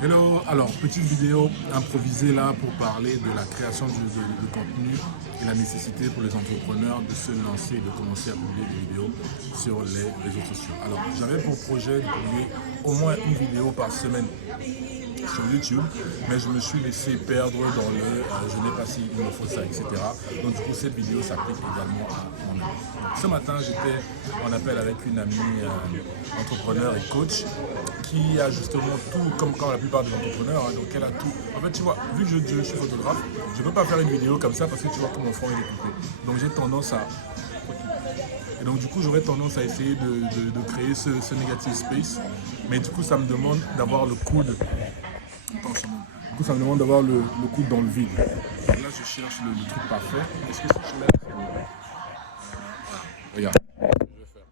Hello, alors petite vidéo improvisée là pour parler de la création de contenu et la nécessité pour les entrepreneurs de se lancer et de commencer à publier des vidéos sur les réseaux sociaux. Alors j'avais pour projet de publier au moins une vidéo par semaine sur YouTube, mais je me suis laissé perdre dans le je n'ai pas si il me faut ça, etc. Donc du coup cette vidéo s'applique également à mon ami. Ce matin j'étais en appel avec une amie entrepreneur et coach qui a justement tout comme quand la plupart des entrepreneurs, hein, donc elle a tout. En fait tu vois, vu que je suis photographe, je ne peux pas faire une vidéo comme ça parce que tu vois que mon front il est coupé. Donc j'ai tendance à... Et donc du coup j'aurais tendance à essayer de créer ce negative space, mais du coup ça me demande d'avoir le coude. Attention. Du coup, ça me demande d'avoir le coude dans le vide. Donc là, je cherche le truc parfait. Est-ce que si je mets... Regarde, je vais faire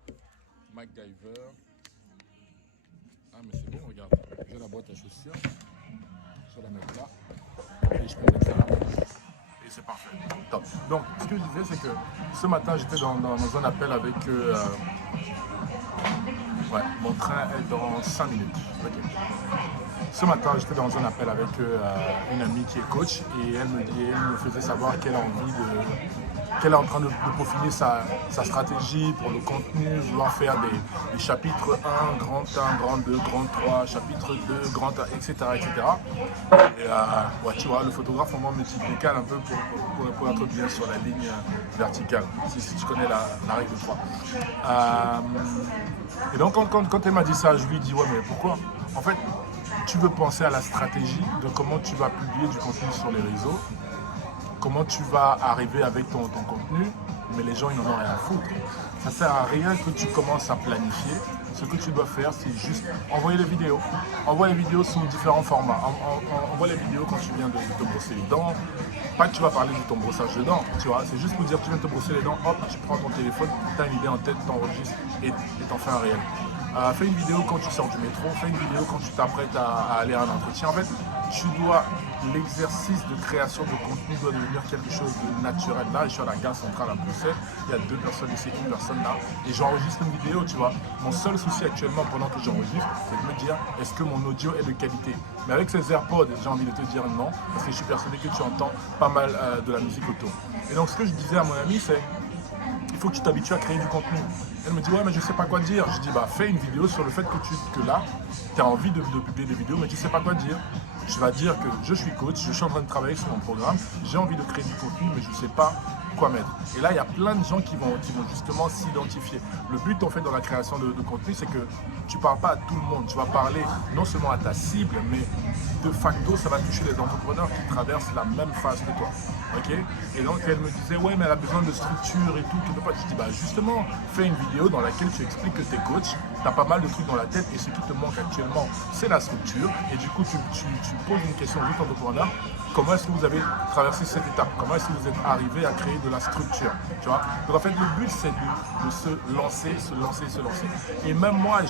MacGyver. Ah, mais c'est bon, regarde. J'ai la boîte à chaussures. Je vais la mettre là. Et je peux mettre ça là. Et c'est parfait. Top. Donc, ce que je disais, c'est que ce matin, j'étais dans un appel avec... ouais, mon train est dans 5 minutes. Ok. Ce matin, j'étais dans un appel avec une amie qui est coach et elle me faisait savoir qu'elle a envie qu'elle est en train de peaufiner sa stratégie pour le contenu, vouloir faire des chapitres 1, grand 1, grand 2, grand 3, chapitre 2, grand 1, etc. etc. Et ouais, tu vois, le photographe, au moins, me dit décale un peu pour être bien sur la ligne verticale, si tu connais la règle de 3. Et donc, quand elle m'a dit ça, je lui ai dit, ouais, mais pourquoi? En fait, tu veux penser à la stratégie de comment tu vas publier du contenu sur les réseaux, comment tu vas arriver avec ton contenu, mais les gens ils n'en ont rien à foutre. Ça ne sert à rien que tu commences à planifier. Ce que tu dois faire, c'est juste envoyer les vidéos. Envoie les vidéos sous différents formats. Envoie les vidéos quand tu viens de te brosser les dents. Pas que tu vas parler de ton brossage de dents, tu vois. C'est juste pour dire que tu viens de te brosser les dents, hop, tu prends ton téléphone, tu as une idée en tête, tu enregistres et t'en fais un réel. Fais une vidéo quand tu sors du métro, fais une vidéo quand tu t'apprêtes à aller à un entretien. En fait, l'exercice de création de contenu doit devenir quelque chose de naturel. Là, je suis à la gare centrale à Bruxelles, il y a 2 personnes ici, une personne là, et j'enregistre une vidéo, tu vois. Mon seul souci actuellement pendant que j'enregistre, c'est de me dire, est-ce que mon audio est de qualité? Mais avec ces AirPods, j'ai envie de te dire non, parce que je suis persuadé que tu entends pas mal de la musique auto. Et donc, ce que je disais à mon ami, c'est il faut que tu t'habitues à créer du contenu. Elle me dit, ouais, mais je sais pas quoi dire. Je dis, bah, fais une vidéo sur le fait que là, tu as envie de publier des vidéos, mais tu sais pas quoi dire. Je vais dire que je suis coach, je suis en train de travailler sur mon programme, j'ai envie de créer du contenu, mais je ne sais pas quoi mettre. Et là, il y a plein de gens qui vont justement s'identifier. Le but, en fait, dans la création de contenu, c'est que tu ne parles pas à tout le monde. Tu vas parler non seulement à ta cible, mais de facto, ça va toucher les entrepreneurs qui traversent la même phase que toi. Okay, et donc, elle me disait, ouais, mais elle a besoin de structure et tout. Tu peux pas. Je dis, bah, justement, fais une vidéo dans laquelle tu expliques que tu es coach, tu as pas mal de trucs dans la tête et ce qui te manque actuellement, c'est la structure. Et du coup, tu poses une question aux entrepreneurs. Comment est-ce que vous avez traversé cette étape? Comment est-ce que vous êtes arrivé à créer de la structure? Tu vois? Donc en fait, le but, c'est de se lancer. Et même moi,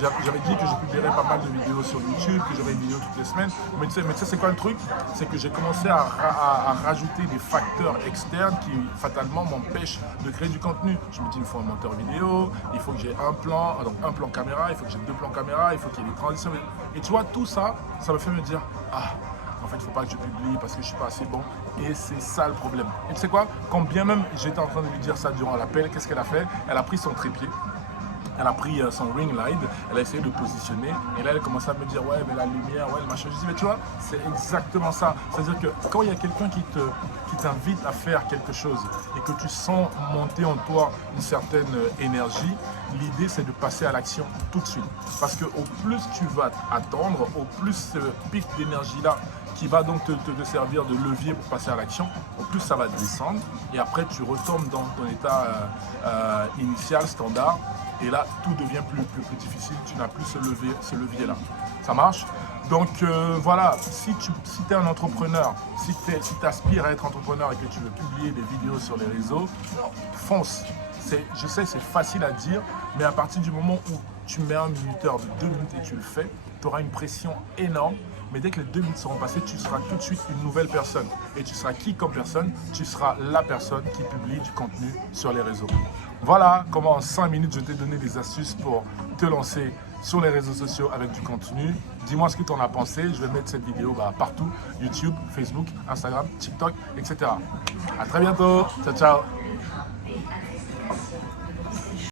j'avais dit que je publierais pas mal de vidéos sur YouTube, que j'aurais une vidéo toutes les semaines. Mais tu sais c'est quoi le truc? C'est que j'ai commencé à rajouter des facteurs externes qui, fatalement, m'empêchent de créer du contenu. Je me dis, il faut un monteur vidéo, il faut que j'ai un plan, donc un plan caméra, il faut que j'ai 2 plans caméra, il faut qu'il y ait des transitions. Et tu vois, tout ça, ça me fait me dire, ah, en fait, il ne faut pas que je publie parce que je ne suis pas assez bon. Et c'est ça le problème. Et tu sais quoi? Quand bien même j'étais en train de lui dire ça durant l'appel, qu'est-ce qu'elle a fait? Elle a pris son trépied. Elle a pris son ring light, elle a essayé de positionner et là elle commence à me dire ouais mais la lumière, ouais le machin. Je dis mais tu vois, c'est exactement ça. C'est-à-dire que quand il y a quelqu'un qui t'invite à faire quelque chose et que tu sens monter en toi une certaine énergie, l'idée c'est de passer à l'action tout de suite. Parce que au plus tu vas attendre, au plus ce pic d'énergie là qui va donc te servir de levier pour passer à l'action, au plus ça va descendre et après tu retombes dans ton état initial, standard. Et là, tout devient plus difficile, tu n'as plus ce levier-là. Ça marche? Donc voilà, si tu es un entrepreneur, si tu aspires à être entrepreneur et que tu veux publier des vidéos sur les réseaux, fonce. Je sais, c'est facile à dire, mais à partir du moment où tu mets un minuteur de 2 minutes et tu le fais, tu auras une pression énorme. Mais dès que les 2 minutes seront passées, tu seras tout de suite une nouvelle personne. Et tu seras qui comme personne? Tu seras la personne qui publie du contenu sur les réseaux. Voilà comment en 5 minutes, je t'ai donné des astuces pour te lancer sur les réseaux sociaux avec du contenu. Dis-moi ce que tu en as pensé. Je vais mettre cette vidéo partout, YouTube, Facebook, Instagram, TikTok, etc. À très bientôt. Ciao, ciao.